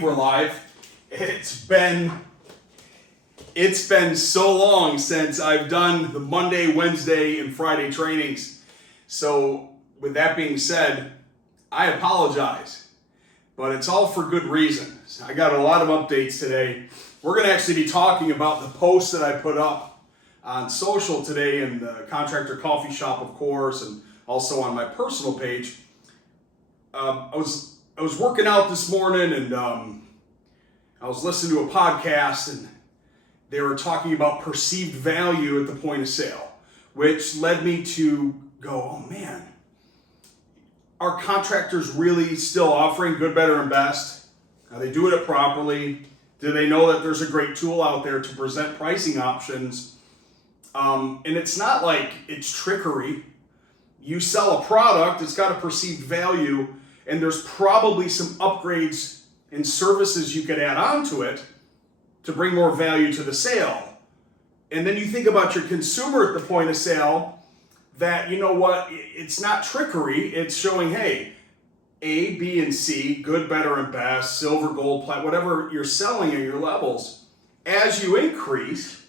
We're live. It's been so long since I've done the Monday, Wednesday, and Friday trainings. So with that being said, I apologize, but it's all for good reason. I got a lot of updates today. We're going to actually be talking about the post that I put up on social today in the Contractor Coffee Shop, of course, and also on my personal page. I was working out this morning and I was listening to a podcast and they were talking about perceived value at the point of sale, which led me to go, oh man, are contractors really still offering good, better, and best? Are they doing it properly? Do they know that there's a great tool out there to present pricing options? And it's not like it's trickery. You sell a product, it's got a perceived value, and there's probably some upgrades and services you could add on to it to bring more value to the sale. And then you think about your consumer at the point of sale, that, you know what, it's not trickery, it's showing, hey, A, B, and C, good, better, and best, silver, gold, platinum, whatever you're selling at your levels, as you increase,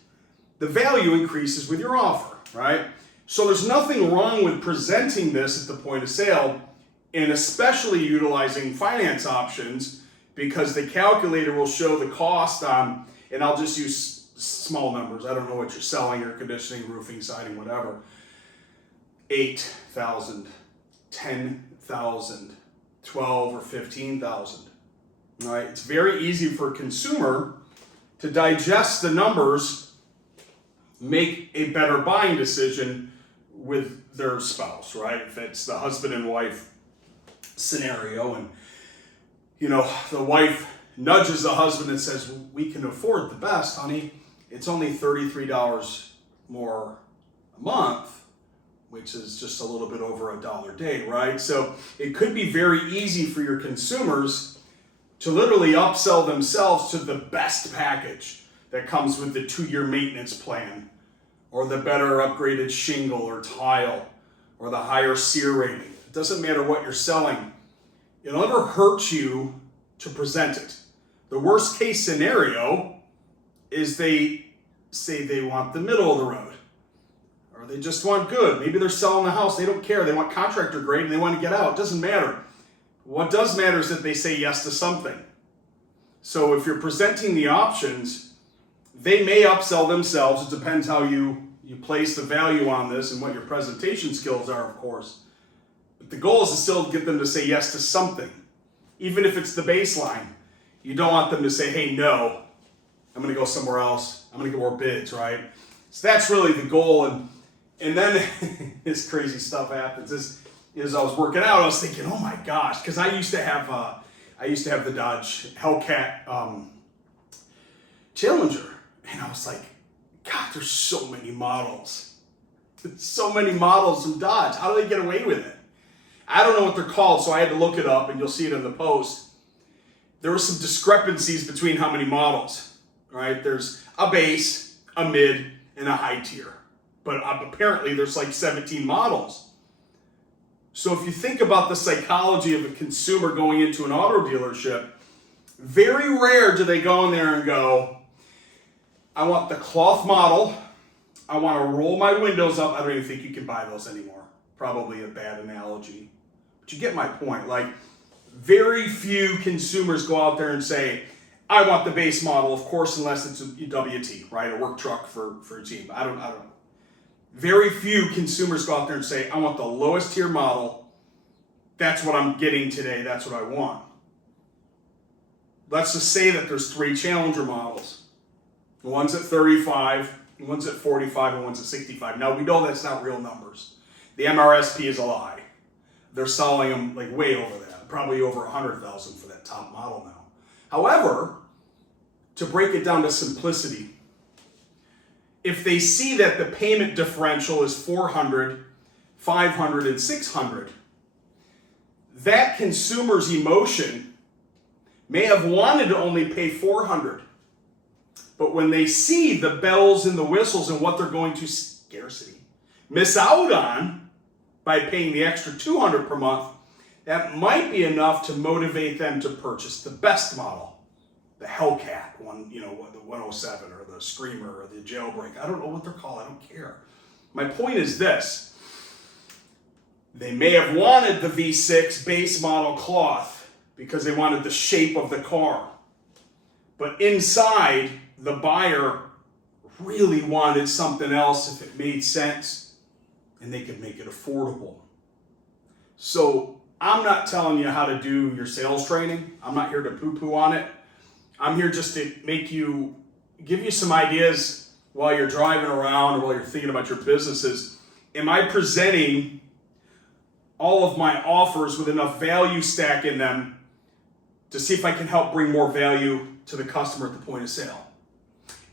the value increases with your offer, right? So there's nothing wrong with presenting this at the point of sale, and especially utilizing finance options, because the calculator will show the cost on, and I'll just use small numbers. I don't know what you're selling, air conditioning, roofing, siding, whatever. 8,000, 10,000, 12 or 15,000. All right, it's very easy for a consumer to digest the numbers, make a better buying decision with their spouse, right? If it's the husband and wife scenario, and you know, the wife nudges the husband and says, we can afford the best, honey. It's only $33 more a month, which is just a little bit over $1 a day, right? So it could be very easy for your consumers to literally upsell themselves to the best package that comes with the 2-year maintenance plan, or the better upgraded shingle or tile, or the higher SEER rating. It doesn't matter what you're selling. It'll never hurt you to present it. The worst case scenario is they say they want the middle of the road, or they just want good. Maybe they're selling the house, they don't care. They want contractor grade and they want to get out. It doesn't matter. What does matter is that they say yes to something. So if you're presenting the options, they may upsell themselves. It depends how you place the value on this and what your presentation skills are, of course. But the goal is to still get them to say yes to something. Even if it's the baseline, you don't want them to say, hey, no, I'm going to go somewhere else. I'm going to get more bids, right? So that's really the goal. And then this crazy stuff happens. As I was working out, I was thinking, oh my gosh, because I used to have the Dodge Hellcat Challenger, and I was like, God, there's so many models. So many models of Dodge. How do they get away with it? I don't know what they're called, so I had to look it up, and you'll see it in the post. There were some discrepancies between how many models, right? There's a base, a mid, and a high tier. But apparently there's like 17 models. So if you think about the psychology of a consumer going into an auto dealership, very rare do they go in there and go, I want the cloth model. I want to roll my windows up. I don't even think you can buy those anymore. Probably a bad analogy. But you get my point. Like, very few consumers go out there and say, I want the base model, of course, unless it's a WT, right? A work truck for a team. I don't know. Very few consumers go out there and say, I want the lowest tier model. That's what I'm getting today. That's what I want. Let's just say that there's 3 Challenger models. One's at 35, one's at 45, and one's at 65. Now, we know that's not real numbers. The MRSP is a lie. They're selling them like way over that, probably over 100,000 for that top model now. However, to break it down to simplicity, if they see that the payment differential is 400, 500, and 600, that consumer's emotion may have wanted to only pay 400. But when they see the bells and the whistles and what they're going to miss out on by paying the extra $200 per month, that might be enough to motivate them to purchase the best model. the Hellcat one, the 107 or the Screamer or the Jailbreak. I don't know what they're called. I don't care. My point is this. They may have wanted the V6 base model cloth because they wanted the shape of the car. But inside, the buyer really wanted something else if it made sense and they could make it affordable. So I'm not telling you how to do your sales training. I'm not here to poo-poo on it. I'm here just to give you some ideas while you're driving around or while you're thinking about your businesses. Am I presenting all of my offers with enough value stack in them to see if I can help bring more value to the customer at the point of sale?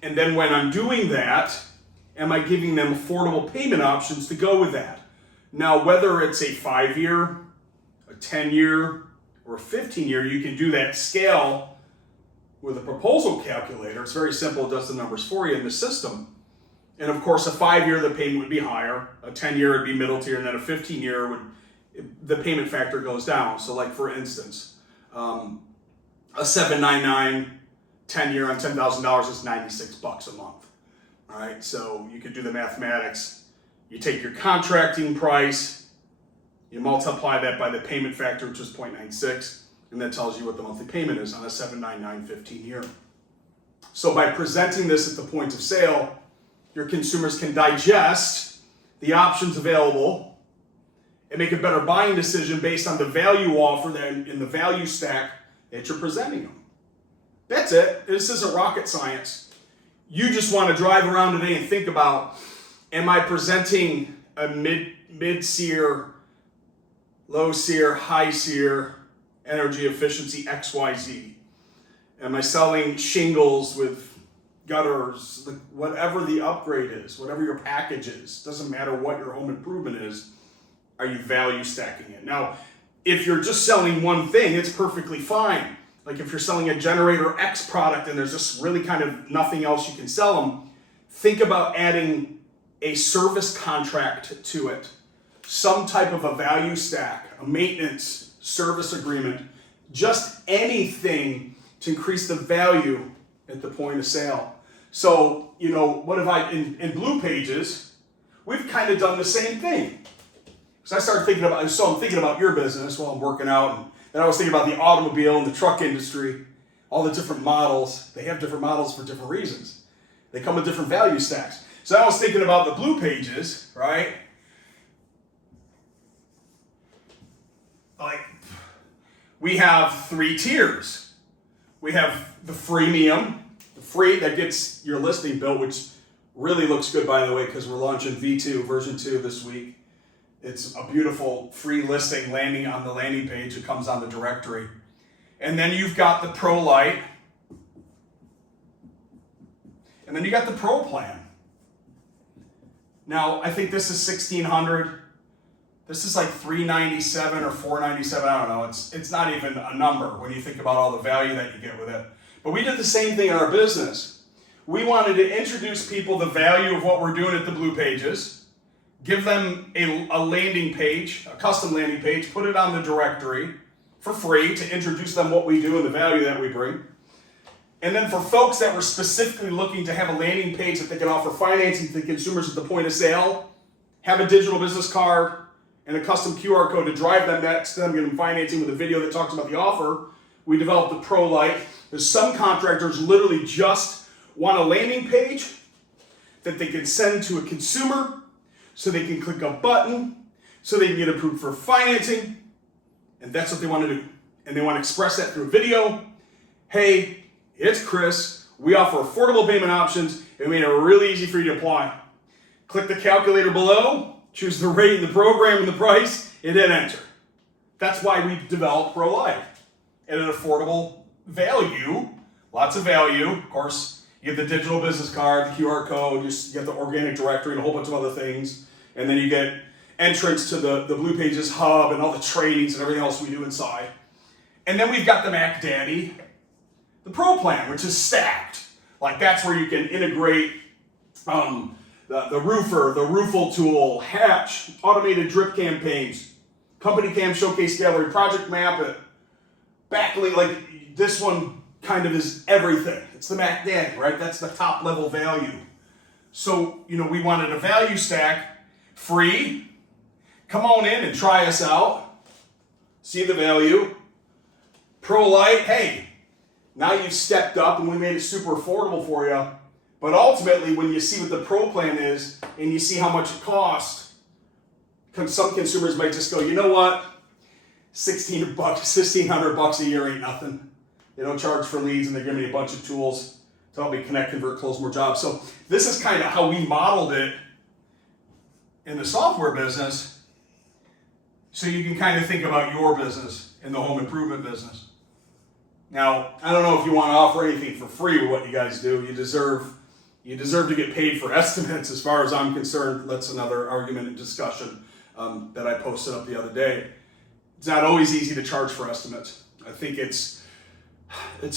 And then when I'm doing that, am I giving them affordable payment options to go with that? Now, whether it's a 5-year, a 10-year, or a 15-year, you can do that scale with a proposal calculator. It's very simple. It does the numbers for you in the system. And of course, a 5-year, the payment would be higher. A 10-year would be middle tier, and then a 15-year the payment factor goes down. So like for instance, a 799 10-year on $10,000 is $96 a month. All right, so you could do the mathematics. You take your contracting price, you multiply that by the payment factor, which is 0.96, and that tells you what the monthly payment is on a 799 15-year. So by presenting this at the point of sale, your consumers can digest the options available and make a better buying decision based on the value offer that in the value stack that you're presenting them. That's it. This isn't rocket science. You just want to drive around today and think about, am I presenting a mid-SEER, low-SEER, high-SEER energy efficiency XYZ? Am I selling shingles with gutters, whatever the upgrade is, whatever your package is? Doesn't matter what your home improvement is. Are you value stacking it? Now, if you're just selling one thing, it's perfectly fine. Like if you're selling a generator X product and there's just really kind of nothing else you can sell them, think about adding a service contract to it. Some type of a value stack, a maintenance service agreement, just anything to increase the value at the point of sale. So, what have in Blue Pages, we've kind of done the same thing. So I'm thinking about your business while I'm working out, and then I was thinking about the automobile and the truck industry, all the different models. They have different models for different reasons. They come with different value stacks. So I was thinking about the Blue Pages, right? Like, we have 3 tiers. We have the freemium, the free that gets your listing built, which really looks good, by the way, because we're launching V2, version 2 this week. It's a beautiful free listing landing on the landing page. It comes on the directory. And then you've got the Pro Lite. And then you got the Pro Plan. Now, I think this is $1,600. This is like $397 or $497. I don't know. It's not even a number when you think about all the value that you get with it. But we did the same thing in our business. We wanted to introduce people the value of what we're doing at the Blue Pages. Give them a landing page, a custom landing page, put it on the directory for free to introduce them what we do and the value that we bring. And then for folks that were specifically looking to have a landing page that they can offer financing to the consumers at the point of sale, have a digital business card and a custom QR code to drive them next to them, get them financing with a video that talks about the offer, we developed the Pro Lite. There's some contractors literally just want a landing page that they can send to a consumer so they can click a button, so they can get approved for financing, and that's what they want to do. And they want to express that through video. Hey, it's Chris. We offer affordable payment options, and we made it really easy for you to apply. Click the calculator below, choose the rate and the program and the price, and then enter. That's why we developed Pro Life at an affordable value, lots of value. Of course, you get the digital business card, the QR code, you get the organic directory and a whole bunch of other things. And then you get entrance to the Blue Pages hub and all the trainings and everything else we do inside. And then we've got the Mac Daddy, the Pro Plan, which is stacked. Like that's where you can integrate the roofer, the roofle tool, hatch, automated drip campaigns, company cam showcase gallery, project map it, backlink, like this one kind of is everything. It's the Mac Daddy, right? That's the top level value. So, we wanted a value stack, free. Come on in and try us out. See the value. Pro Light, hey, now you've stepped up and we made it super affordable for you. But ultimately, when you see what the Pro plan is and you see how much it costs, some consumers might just go, you know what? $1,600 a year ain't nothing. They don't charge for leads and they give me a bunch of tools to help me connect, convert, close more jobs. So this is kind of how we modeled it in the software business. So you can kind of think about your business in the home improvement business. Now, I don't know if you want to offer anything for free with what you guys do. You deserve to get paid for estimates as far as I'm concerned. That's another argument and discussion that I posted up the other day. It's not always easy to charge for estimates. I think it's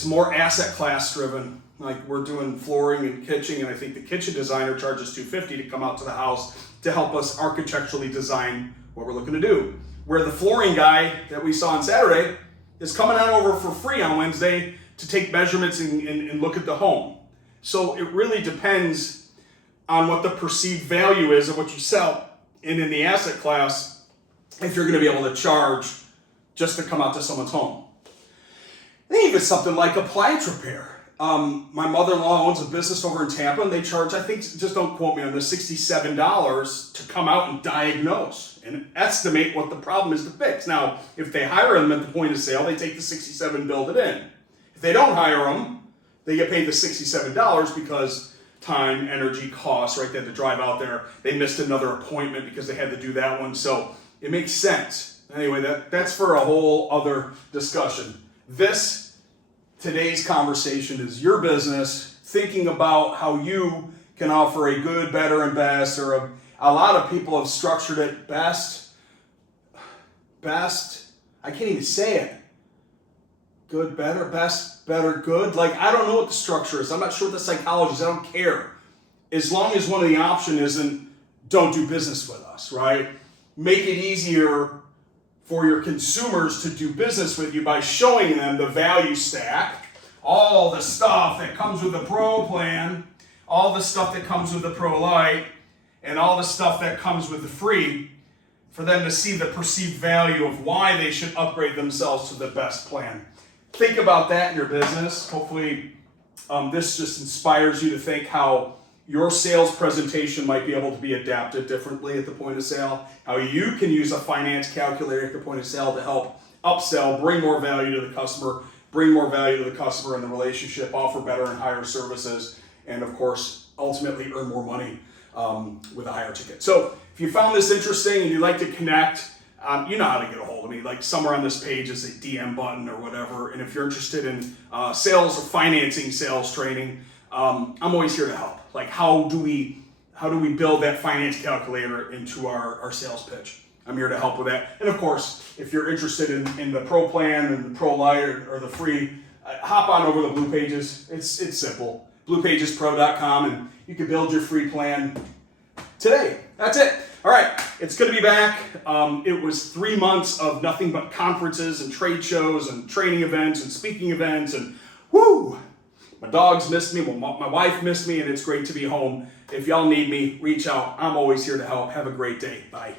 more asset class driven. Like we're doing flooring and kitchen, and I think the kitchen designer charges $250 to come out to the house to help us architecturally design what we're looking to do. Where the flooring guy that we saw on Saturday is coming on over for free on Wednesday to take measurements and look at the home. So it really depends on what the perceived value is of what you sell. And in the asset class, if you're going to be able to charge just to come out to someone's home. Even something like appliance repair. My mother-in-law owns a business over in Tampa, and they charge, I think, just don't quote me on this, $67 to come out and diagnose and estimate what the problem is to fix. Now, if they hire them at the point of sale, they take the $67 and build it in. If they don't hire them, they get paid the $67 because time, energy, costs, right? They had to drive out there. They missed another appointment because they had to do that one. So it makes sense. Anyway, that's for a whole other discussion. Today's conversation is your business, thinking about how you can offer a good, better, and best, or a lot of people have structured it best, I can't even say it. Good, better, best, better, good. Like, I don't know what the structure is. I'm not sure what the psychology is. I don't care. As long as one of the options isn't, don't do business with us, right? Make it easier for your consumers to do business with you by showing them the value stack, all the stuff that comes with the Pro plan, all the stuff that comes with the Pro Lite, and all the stuff that comes with the free, for them to see the perceived value of why they should upgrade themselves to the best plan. Think about that in your business. Hopefully this just inspires you to think how your sales presentation might be able to be adapted differently at the point of sale, how you can use a finance calculator at the point of sale to help upsell, bring more value to the customer, in the relationship, offer better and higher services, and of course, ultimately earn more money with a higher ticket. So if you found this interesting and you'd like to connect, you know how to get a hold of me. Like somewhere on this page is a DM button or whatever. And if you're interested in sales or financing sales training, I'm always here to help. Like how do we build that finance calculator into our sales pitch? I'm here to help with that. And of course, if you're interested in the Pro plan and the Pro Lite or the free, hop on over to Blue Pages. It's simple. BluePagesPro.com, and you can build your free plan today. That's it. All right, it's good to be back. It was 3 months of nothing but conferences and trade shows and training events and speaking events, and whoo! My dogs missed me, my wife missed me, and it's great to be home. If y'all need me, reach out. I'm always here to help. Have a great day. Bye.